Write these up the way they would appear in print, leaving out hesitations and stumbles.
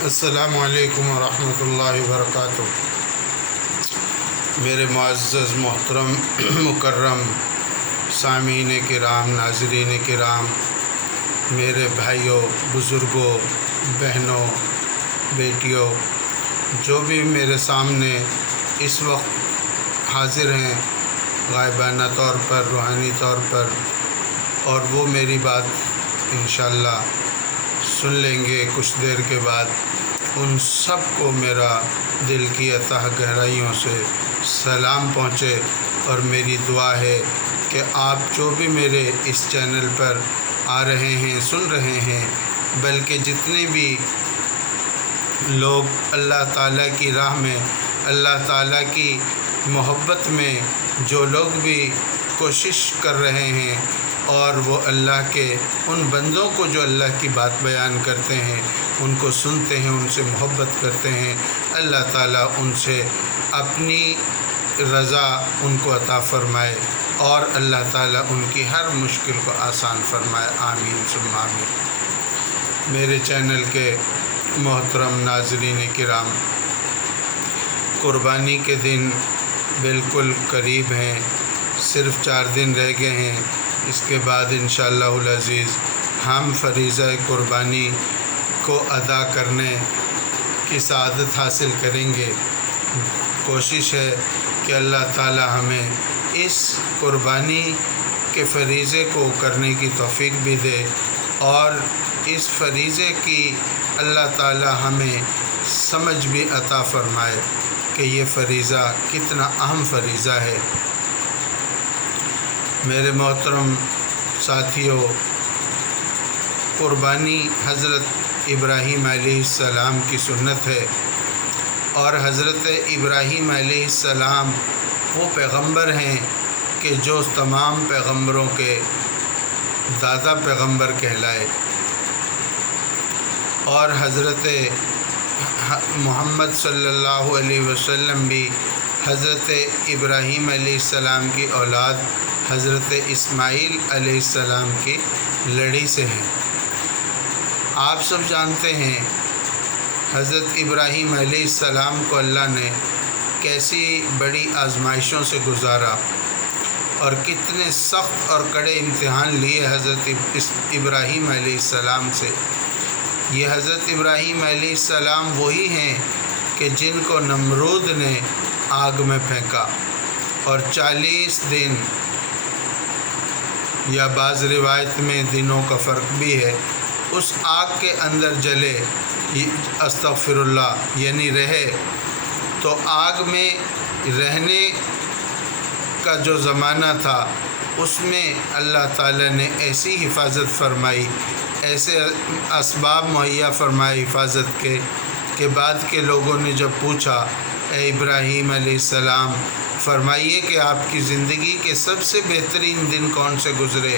السلام علیکم ورحمۃ اللہ وبرکاتہ۔ میرے معزز محترم مکرم سامعین کرام، ناظرین کرام، میرے بھائیوں، بزرگوں، بہنوں، بیٹیوں، جو بھی میرے سامنے اس وقت حاضر ہیں غائبانہ طور پر، روحانی طور پر، اور وہ میری بات انشاءاللہ سن لیں گے کچھ دیر کے بعد، ان سب کو میرا دل کی اتحاد گہرائیوں سے سلام پہنچے، اور میری دعا ہے کہ آپ جو بھی میرے اس چینل پر آ رہے ہیں، سن رہے ہیں، بلکہ جتنے بھی لوگ اللہ تعالیٰ کی راہ میں، اللہ تعالیٰ کی محبت میں جو لوگ بھی کوشش کر رہے ہیں، اور وہ اللہ کے ان بندوں کو جو اللہ کی بات بیان کرتے ہیں، ان کو سنتے ہیں، ان سے محبت کرتے ہیں، اللہ تعالیٰ ان سے اپنی رضا ان کو عطا فرمائے، اور اللہ تعالیٰ ان کی ہر مشکل کو آسان فرمائے، آمین ثم آمین۔ میرے چینل کے محترم ناظرین کرام، قربانی کے دن بالکل قریب ہیں، صرف 4 دن رہ گئے ہیں۔ اس کے بعد انشاءاللہ العزیز ہم فریضہ قربانی کو ادا کرنے کی سعادت حاصل کریں گے۔ کوشش ہے کہ اللہ تعالی ہمیں اس قربانی کے فریضے کو کرنے کی توفیق بھی دے، اور اس فریضے کی اللہ تعالی ہمیں سمجھ بھی عطا فرمائے کہ یہ فریضہ کتنا اہم فریضہ ہے۔ میرے محترم ساتھیوں، قربانی حضرت ابراہیم علیہ السلام کی سنت ہے، اور حضرت ابراہیم علیہ السلام وہ پیغمبر ہیں کہ جو تمام پیغمبروں کے دادا پیغمبر کہلائے، اور حضرت محمد صلی اللہ علیہ وسلم بھی حضرت ابراہیم علیہ السلام کی اولاد حضرت اسماعیل علیہ السلام کی لڑی سے ہیں۔ آپ سب جانتے ہیں حضرت ابراہیم علیہ السلام کو اللہ نے کیسی بڑی آزمائشوں سے گزارا، اور کتنے سخت اور کڑے امتحان لیے حضرت ابراہیم علیہ السلام سے۔ یہ حضرت ابراہیم علیہ السلام وہی ہیں کہ جن کو نمرود نے آگ میں پھینکا، اور 40 دن، یا بعض روایت میں دنوں کا فرق بھی ہے، اس آگ کے اندر جلے، استغفر اللہ، یعنی رہے۔ تو آگ میں رہنے کا جو زمانہ تھا، اس میں اللہ تعالیٰ نے ایسی حفاظت فرمائی، ایسے اسباب مہیا فرمائے حفاظت کے، کہ بعد کے لوگوں نے جب پوچھا، اے ابراہیم علیہ السلام فرمائیے کہ آپ کی زندگی کے سب سے بہترین دن کون سے گزرے؟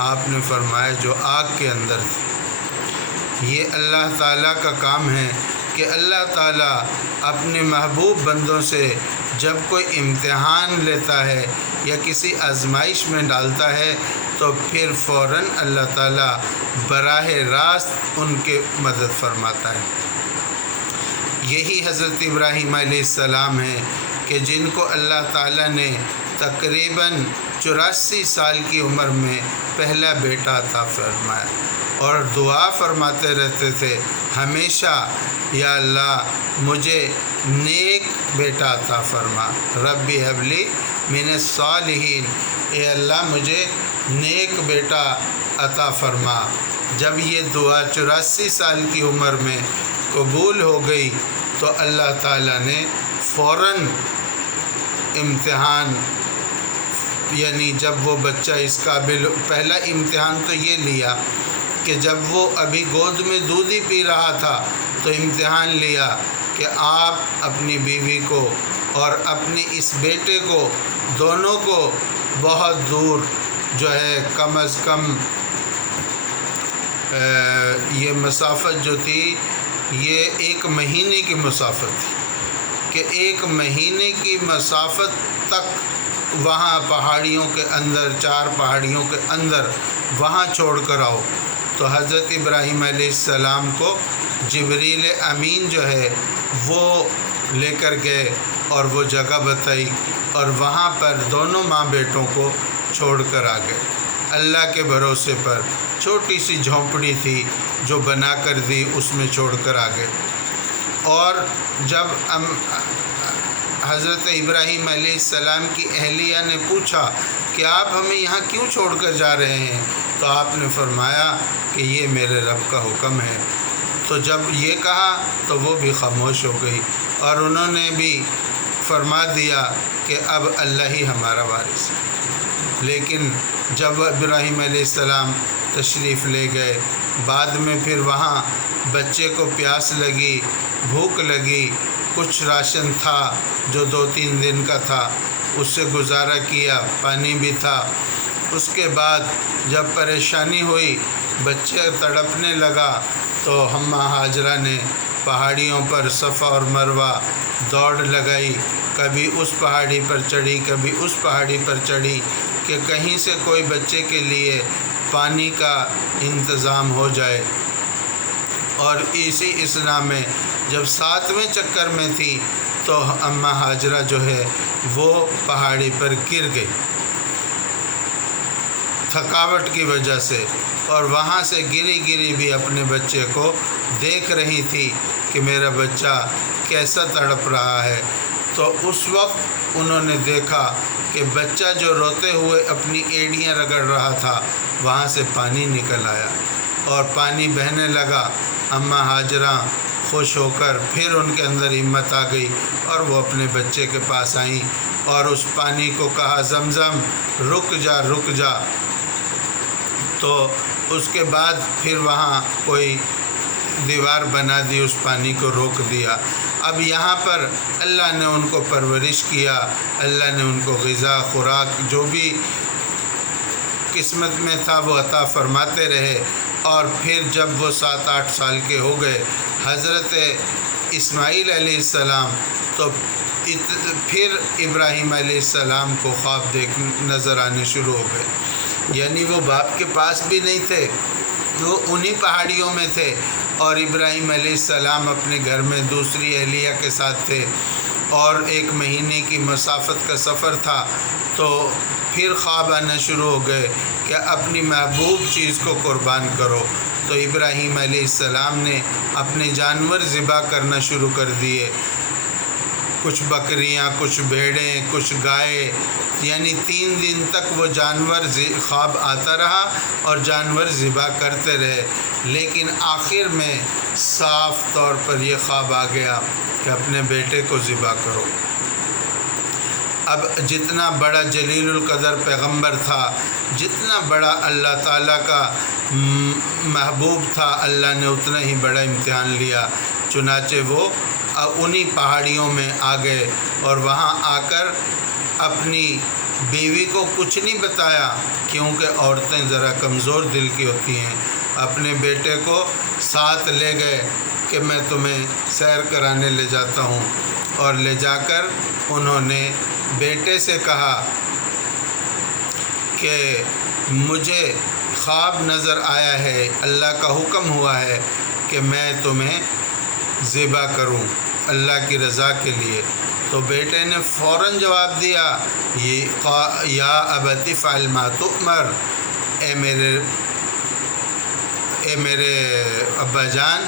آپ نے فرمایا جو آگ کے اندر تھے۔ یہ اللہ تعالیٰ کا کام ہے کہ اللہ تعالیٰ اپنے محبوب بندوں سے جب کوئی امتحان لیتا ہے یا کسی آزمائش میں ڈالتا ہے، تو پھر فوراً اللہ تعالیٰ براہ راست ان کے مدد فرماتا ہے۔ یہی حضرت ابراہیم علیہ السلام ہیں کہ جن کو اللہ تعالیٰ نے تقریباً 84 سال کی عمر میں پہلا بیٹا عطا فرمایا، اور دعا فرماتے رہتے تھے ہمیشہ، یا اللہ مجھے نیک بیٹا عطا فرما، ربی ہب لی من الصالحین، اے اللہ مجھے نیک بیٹا عطا فرما۔ جب یہ دعا 84 سال کی عمر میں قبول ہو گئی، تو اللہ تعالیٰ نے فوراً امتحان، یعنی جب وہ بچہ اس قابل، پہلا امتحان تو یہ لیا کہ جب وہ ابھی گود میں دودھ ہی پی رہا تھا، تو امتحان لیا کہ آپ اپنی بیوی کو اور اپنے اس بیٹے کو، دونوں کو بہت دور جو ہے، کم از کم یہ مسافت جو تھی، یہ 1 مہینے کی مسافت تھی، کہ 1 مہینے کی مسافت تک وہاں پہاڑیوں کے اندر، 4 پہاڑیوں کے اندر وہاں چھوڑ کر آؤ۔ تو حضرت ابراہیم علیہ السلام کو جبریل امین جو ہے وہ لے کر گئے اور وہ جگہ بتائی، اور وہاں پر دونوں ماں بیٹوں کو چھوڑ کر آ گئے۔ اللہ کے بھروسے پر چھوٹی سی جھونپڑی تھی جو بنا کر دی، اس میں چھوڑ کر آ گئے۔ اور جب حضرت ابراہیم علیہ السلام کی اہلیہ نے پوچھا کہ آپ ہمیں یہاں کیوں چھوڑ کر جا رہے ہیں، تو آپ نے فرمایا کہ یہ میرے رب کا حکم ہے۔ تو جب یہ کہا تو وہ بھی خاموش ہو گئی، اور انہوں نے بھی فرما دیا کہ اب اللہ ہی ہمارا وارث ہے۔ لیکن جب ابراہیم علیہ السلام تشریف لے گئے، بعد میں پھر وہاں بچے کو پیاس لگی، بھوک لگی، کچھ راشن تھا جو 2-3 دن کا تھا، اس سے گزارا کیا، پانی بھی تھا۔ اس کے بعد جب پریشانی ہوئی، بچے تڑپنے لگا، تو اماں ہاجرہ نے پہاڑیوں پر صفا اور مروہ دوڑ لگائی، کبھی اس پہاڑی پر چڑھی، کبھی اس پہاڑی پر چڑھی کہ کہیں سے کوئی بچے کے لیے پانی کا انتظام ہو جائے۔ اور اسی اثنا میں جب 7ویں چکر میں تھی تو اماں ہاجرہ جو ہے وہ پہاڑی پر گر گئی تھکاوٹ کی وجہ سے، اور وہاں سے گری گری بھی اپنے بچے کو دیکھ رہی تھی کہ میرا بچہ کیسا تڑپ رہا ہے۔ تو اس وقت انہوں نے دیکھا کہ بچہ جو روتے ہوئے اپنی ایڑیاں رگڑ رہا تھا، وہاں سے پانی نکل آیا اور پانی بہنے لگا۔ اماں ہاجرہ خوش ہو کر پھر ان کے اندر ہمت آ گئی، اور وہ اپنے بچے کے پاس آئیں اور اس پانی کو کہا زمزم رک جا رک جا۔ تو اس کے بعد پھر وہاں کوئی دیوار بنا دی، اس پانی کو روک دیا۔ اب یہاں پر اللہ نے ان کو پرورش کیا، اللہ نے ان کو غذا خوراک جو بھی قسمت میں تھا وہ عطا فرماتے رہے۔ اور پھر جب وہ 7-8 سال کے ہو گئے، حضرت اسماعیل علیہ السلام، تو پھر ابراہیم علیہ السلام کو خواب نظر آنے شروع ہو گئے۔ یعنی وہ باپ کے پاس بھی نہیں تھے، وہ انہی پہاڑیوں میں تھے، اور ابراہیم علیہ السلام اپنے گھر میں دوسری اہلیہ کے ساتھ تھے، اور 1 مہینے کی مسافت کا سفر تھا۔ تو پھر خواب آنا شروع ہو گئے کہ اپنی محبوب چیز کو قربان کرو۔ تو ابراہیم علیہ السلام نے اپنے جانور ذبح کرنا شروع کر دیے، کچھ بکریاں، کچھ بھیڑیں، کچھ گائے، یعنی 3 دن تک وہ جانور خواب آتا رہا اور جانور ذبح کرتے رہے۔ لیکن آخر میں صاف طور پر یہ خواب آ گیا کہ اپنے بیٹے کو ذبح کرو۔ اب جتنا بڑا جلیل القدر پیغمبر تھا، جتنا بڑا اللہ تعالیٰ کا محبوب تھا، اللہ نے اتنا ہی بڑا امتحان لیا۔ چنانچہ وہ انہی پہاڑیوں میں آ گئے، اور وہاں آ کر اپنی بیوی کو کچھ نہیں بتایا، کیونکہ عورتیں ذرا کمزور دل کی ہوتی ہیں۔ اپنے بیٹے کو ساتھ لے گئے کہ میں تمہیں سیر کرانے لے جاتا ہوں، اور لے جا کر انہوں نے بیٹے سے کہا کہ مجھے خواب نظر آیا ہے، اللہ کا حکم ہوا ہے کہ میں تمہیں ذبح کروں اللہ کی رضا کے لیے۔ تو بیٹے نے فوراً جواب دیا، یا ابت افعل ما تؤمر، اے میرے ابا جان،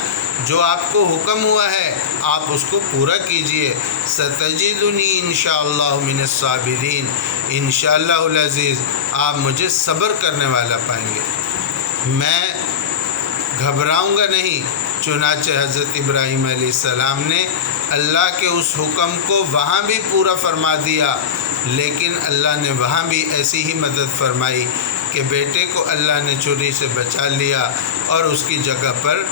جو آپ کو حکم ہوا ہے آپ اس کو پورا کیجئے۔ ستجدنی انشاءاللہ من الصابرین، انشاءاللہ العزیز آپ مجھے صبر کرنے والا پائیں گے، میں گھبراؤں گا نہیں۔ چنانچہ حضرت ابراہیم علیہ السلام نے اللہ کے اس حکم کو وہاں بھی پورا فرما دیا، لیکن اللہ نے وہاں بھی ایسی ہی مدد فرمائی کہ بیٹے کو اللہ نے چوری سے بچا لیا، اور اس کی جگہ پر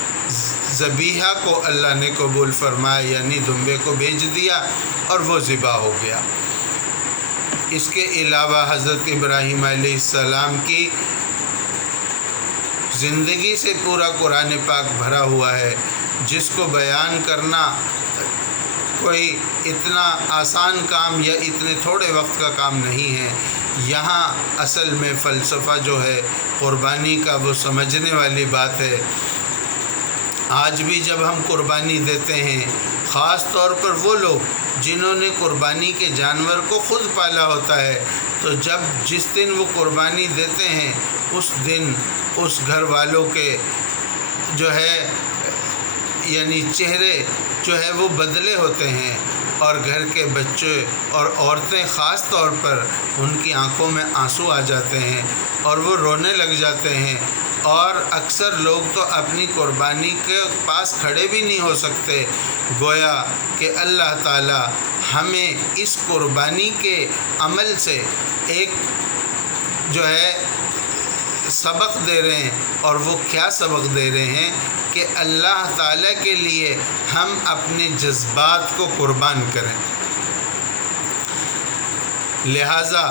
ذبیحہ کو اللہ نے قبول فرمایا، یعنی دمبے کو بھیج دیا اور وہ ذبح ہو گیا۔ اس کے علاوہ حضرت ابراہیم علیہ السلام کی زندگی سے پورا قرآن پاک بھرا ہوا ہے، جس کو بیان کرنا کوئی اتنا آسان کام یا اتنے تھوڑے وقت کا کام نہیں ہے۔ یہاں اصل میں فلسفہ جو ہے قربانی کا وہ سمجھنے والی بات ہے۔ آج بھی جب ہم قربانی دیتے ہیں، خاص طور پر وہ لوگ جنہوں نے قربانی کے جانور کو خود پالا ہوتا ہے، تو جس دن وہ قربانی دیتے ہیں اس دن اس گھر والوں کے جو ہے یعنی چہرے جو ہے وہ بدلے ہوتے ہیں، اور گھر کے بچے اور عورتیں خاص طور پر ان کی آنکھوں میں آنسو آ جاتے ہیں اور وہ رونے لگ جاتے ہیں، اور اکثر لوگ تو اپنی قربانی کے پاس کھڑے بھی نہیں ہو سکتے۔ گویا کہ اللہ تعالی ہمیں اس قربانی کے عمل سے ایک جو ہے سبق دے رہے ہیں، اور وہ کیا سبق دے رہے ہیں کہ اللہ تعالیٰ کے لیے ہم اپنے جذبات کو قربان کریں۔ لہٰذا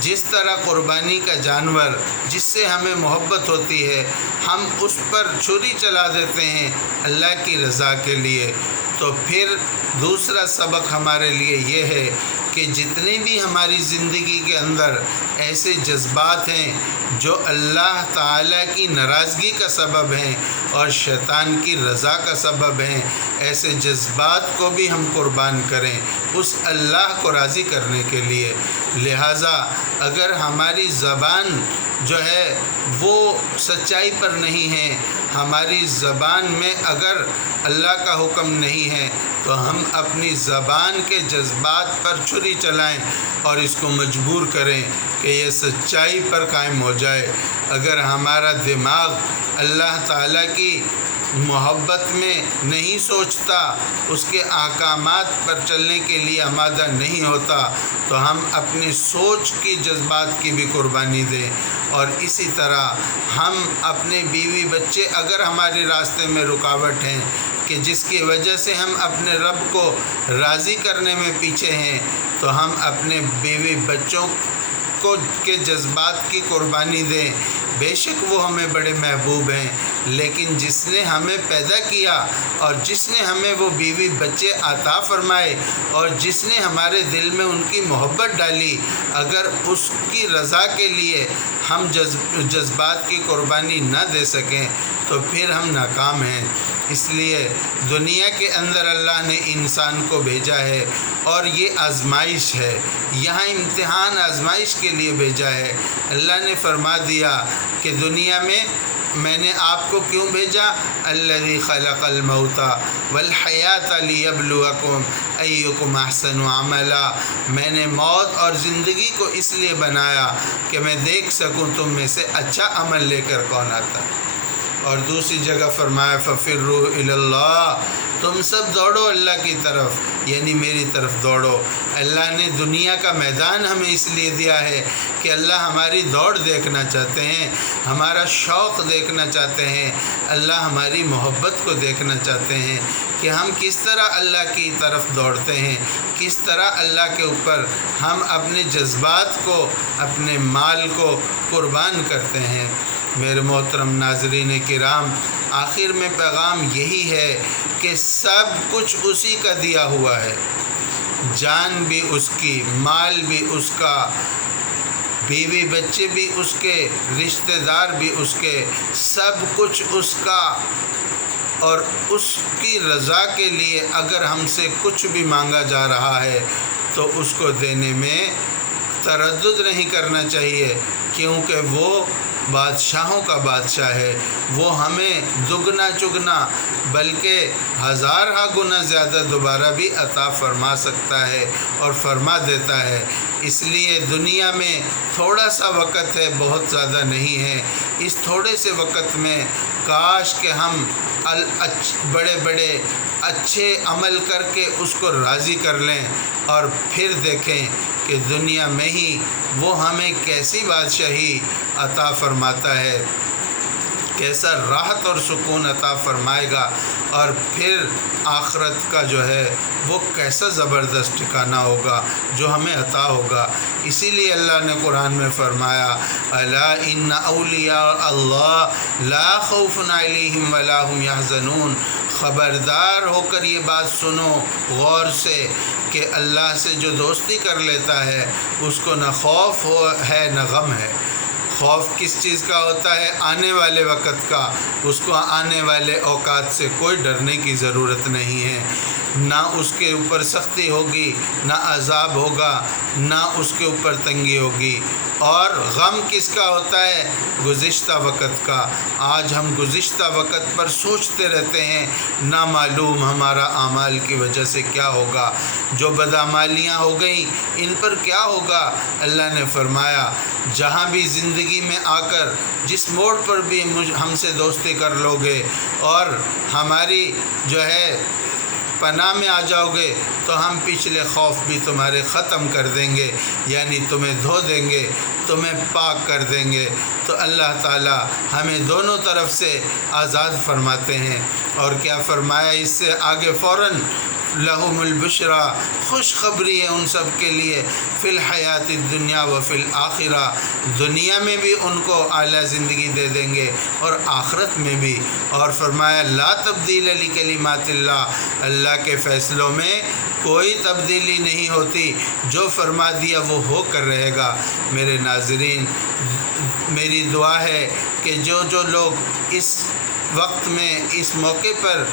جس طرح قربانی کا جانور جس سے ہمیں محبت ہوتی ہے، ہم اس پر چھری چلا دیتے ہیں اللہ کی رضا کے لیے، تو پھر دوسرا سبق ہمارے لیے یہ ہے کہ جتنے بھی ہماری زندگی کے اندر ایسے جذبات ہیں جو اللہ تعالیٰ کی ناراضگی کا سبب ہیں اور شیطان کی رضا کا سبب ہیں، ایسے جذبات کو بھی ہم قربان کریں اس اللہ کو راضی کرنے کے لیے۔ لہٰذا اگر ہماری زبان جو ہے وہ سچائی پر نہیں ہے، ہماری زبان میں اگر اللہ کا حکم نہیں ہے، تو ہم اپنی زبان کے جذبات پر چھری چلائیں اور اس کو مجبور کریں کہ یہ سچائی پر قائم ہو جائے۔ اگر ہمارا دماغ اللہ تعالیٰ کی محبت میں نہیں سوچتا، اس کے احکامات پر چلنے کے لیے آمادہ نہیں ہوتا، تو ہم اپنی سوچ کی جذبات کی بھی قربانی دیں۔ اور اسی طرح ہم اپنے بیوی بچے اگر ہمارے راستے میں رکاوٹ ہیں کہ جس کی وجہ سے ہم اپنے رب کو راضی کرنے میں پیچھے ہیں، تو ہم اپنے بیوی بچوں کے جذبات کی قربانی دیں۔ بے شک وہ ہمیں بڑے محبوب ہیں، لیکن جس نے ہمیں پیدا کیا اور جس نے ہمیں وہ بیوی بچے عطا فرمائے اور جس نے ہمارے دل میں ان کی محبت ڈالی، اگر اس کی رضا کے لیے ہم جذبات کی قربانی نہ دے سکیں تو پھر ہم ناکام ہیں۔ اس لیے دنیا کے اندر اللہ نے انسان کو بھیجا ہے اور یہ آزمائش ہے، یہاں امتحان آزمائش کے لیے بھیجا ہے۔ اللہ نے فرما دیا کہ دنیا میں نے آپ کو کیوں بھیجا؟ الذی خلق الموت والحیات لیبلوکم ایکم احسن عملا، میں نے موت اور زندگی کو اس لیے بنایا کہ میں دیکھ سکوں تم میں سے اچھا عمل لے کر کون آتا ہے۔ اور دوسری جگہ فرمایا ففروا الی اللہ، تم سب دوڑو اللہ کی طرف، یعنی میری طرف دوڑو۔ اللہ نے دنیا کا میدان ہمیں اس لیے دیا ہے کہ اللہ ہماری دوڑ دیکھنا چاہتے ہیں، ہمارا شوق دیکھنا چاہتے ہیں، اللہ ہماری محبت کو دیکھنا چاہتے ہیں کہ ہم کس طرح اللہ کی طرف دوڑتے ہیں، کس طرح اللہ کے اوپر ہم اپنے جذبات کو، اپنے مال کو قربان کرتے ہیں۔ میرے محترم ناظرین کرام، آخر میں پیغام یہی ہے کہ سب کچھ اسی کا دیا ہوا ہے، جان بھی اس کی، مال بھی اس کا، بیوی بچے بھی اس کے، رشتہ دار بھی اس کے، سب کچھ اس کا۔ اور اس کی رضا کے لیے اگر ہم سے کچھ بھی مانگا جا رہا ہے تو اس کو دینے میں تردد نہیں کرنا چاہیے، کیونکہ وہ بادشاہوں کا بادشاہ ہے، وہ ہمیں دگنا چگنا بلکہ ہزارہ گنا زیادہ دوبارہ بھی عطا فرما سکتا ہے اور فرما دیتا ہے۔ اس لیے دنیا میں تھوڑا سا وقت ہے، بہت زیادہ نہیں ہے، اس تھوڑے سے وقت میں کاش کہ ہم بڑے بڑے اچھے عمل کر کے اس کو راضی کر لیں، اور پھر دیکھیں کہ دنیا میں ہی وہ ہمیں کیسی بادشاہی عطا فرماتا ہے، کیسا راحت اور سکون عطا فرمائے گا، اور پھر آخرت کا جو ہے وہ کیسا زبردست ٹھکانہ ہوگا جو ہمیں عطا ہوگا۔ اسی لیے اللہ نے قرآن میں فرمایا الا ان اولیاء اللہ لا خوف علیہم ولا هم یحزنون، خبردار ہو کر یہ بات سنو غور سے کہ اللہ سے جو دوستی کر لیتا ہے اس کو نہ خوف ہے نہ غم ہے۔ خوف کس چیز کا ہوتا ہے؟ آنے والے وقت کا۔ اس کو آنے والے اوقات سے کوئی ڈرنے کی ضرورت نہیں ہے، نہ اس کے اوپر سختی ہوگی، نہ عذاب ہوگا، نہ اس کے اوپر تنگی ہوگی۔ اور غم کس کا ہوتا ہے؟ گزشتہ وقت کا۔ آج ہم گزشتہ وقت پر سوچتے رہتے ہیں، نامعلوم ہمارا اعمال کی وجہ سے کیا ہوگا، جو بدعمالیاں ہو گئیں ان پر کیا ہوگا۔ اللہ نے فرمایا جہاں بھی زندگی میں آ کر جس موڑ پر بھی ہم سے دوستی کر لو گے اور ہماری جو ہے پناہ میں آ جاؤ گے تو ہم پچھلے خوف بھی تمہارے ختم کر دیں گے، یعنی تمہیں دھو دیں گے، تمہیں پاک کر دیں گے۔ تو اللہ تعالی ہمیں دونوں طرف سے آزاد فرماتے ہیں۔ اور کیا فرمایا اس سے آگے فوراً؟ لہم البشرا، خوشخبری ہے ان سب کے لیے، فی الحیات الدنیا و فی الآخرہ، دنیا میں بھی ان کو اعلیٰ زندگی دے دیں گے اور آخرت میں بھی۔ اور فرمایا لا تبدیل لکلمات اللہ، اللہ کے فیصلوں میں کوئی تبدیلی نہیں ہوتی، جو فرما دیا وہ ہو کر رہے گا۔ میرے ناظرین، میری دعا ہے کہ جو لوگ اس وقت میں اس موقع پر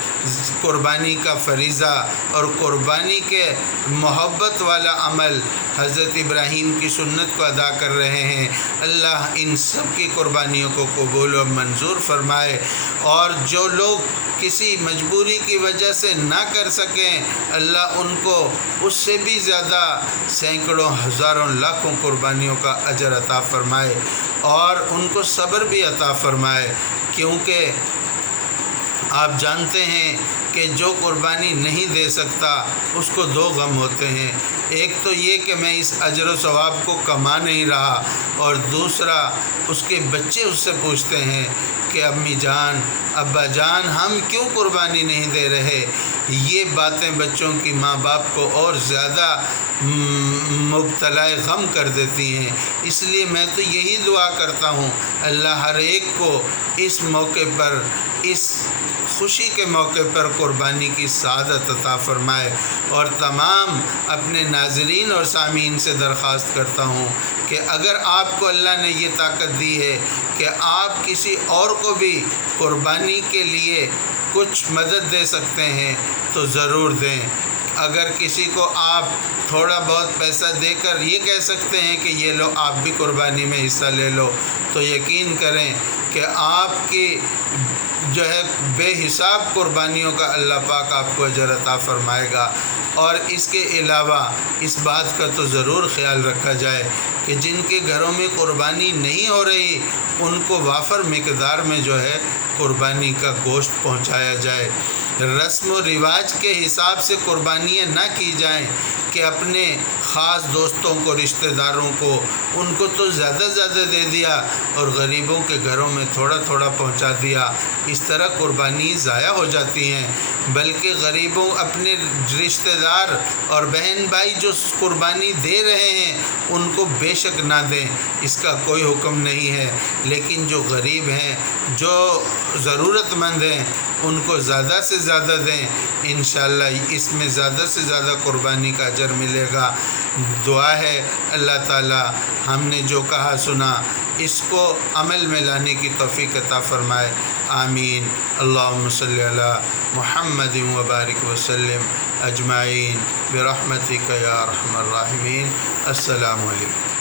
قربانی کا فریضہ اور قربانی کے محبت والا عمل حضرت ابراہیم کی سنت کو ادا کر رہے ہیں، اللہ ان سب کی قربانیوں کو قبول و منظور فرمائے۔ اور جو لوگ کسی مجبوری کی وجہ سے نہ کر سکیں، اللہ ان کو اس سے بھی زیادہ سینکڑوں ہزاروں لاکھوں قربانیوں کا اجر عطا فرمائے اور ان کو صبر بھی عطا فرمائے، کیونکہ آپ جانتے ہیں کہ جو قربانی نہیں دے سکتا اس کو دو غم ہوتے ہیں، ایک تو یہ کہ میں اس اجر و ثواب کو کما نہیں رہا، اور دوسرا اس کے بچے اس سے پوچھتے ہیں کہ امی جان، ابا جان، ہم کیوں قربانی نہیں دے رہے۔ یہ باتیں بچوں کی ماں باپ کو اور زیادہ مبتلا غم کر دیتی ہیں۔ اس لیے میں تو یہی دعا کرتا ہوں، اللہ ہر ایک کو اس موقع پر، اس خوشی کے موقع پر قربانی کی سعادت عطا فرمائے۔ اور تمام اپنے ناظرین اور سامعین سے درخواست کرتا ہوں کہ اگر آپ کو اللہ نے یہ طاقت دی ہے کہ آپ کسی اور کو بھی قربانی کے لیے کچھ مدد دے سکتے ہیں تو ضرور دیں۔ اگر کسی کو آپ تھوڑا بہت پیسہ دے کر یہ کہہ سکتے ہیں کہ یہ لو آپ بھی قربانی میں حصہ لے لو، تو یقین کریں کہ آپ کی جو ہے بے حساب قربانیوں کا اللہ پاک آپ کو اجر عطا فرمائے گا۔ اور اس کے علاوہ اس بات کا تو ضرور خیال رکھا جائے کہ جن کے گھروں میں قربانی نہیں ہو رہی ان کو وافر مقدار میں جو ہے قربانی کا گوشت پہنچایا جائے۔ رسم و رواج کے حساب سے قربانیاں نہ کی جائیں کہ اپنے خاص دوستوں کو، رشتہ داروں کو، ان کو تو زیادہ دے دیا اور غریبوں کے گھروں میں تھوڑا تھوڑا پہنچا دیا، اس طرح قربانی ضائع ہو جاتی ہیں۔ بلکہ غریبوں، اپنے رشتہ دار اور بہن بھائی جو قربانی دے رہے ہیں ان کو بے شک نہ دیں، اس کا کوئی حکم نہیں ہے، لیکن جو غریب ہیں، جو ضرورت مند ہیں، ان کو زیادہ سے زیادہ دیں، انشاءاللہ اس میں زیادہ سے زیادہ قربانی کا اجر ملے گا۔ دعا ہے اللہ تعالی ہم نے جو کہا سنا اس کو عمل میں لانے کی توفیق عطا فرمائے، آمین۔ اللہم صلی علی محمد و بارک وسلم اجمعین برحمتک یا ارحم الراحمین۔ السلام علیکم۔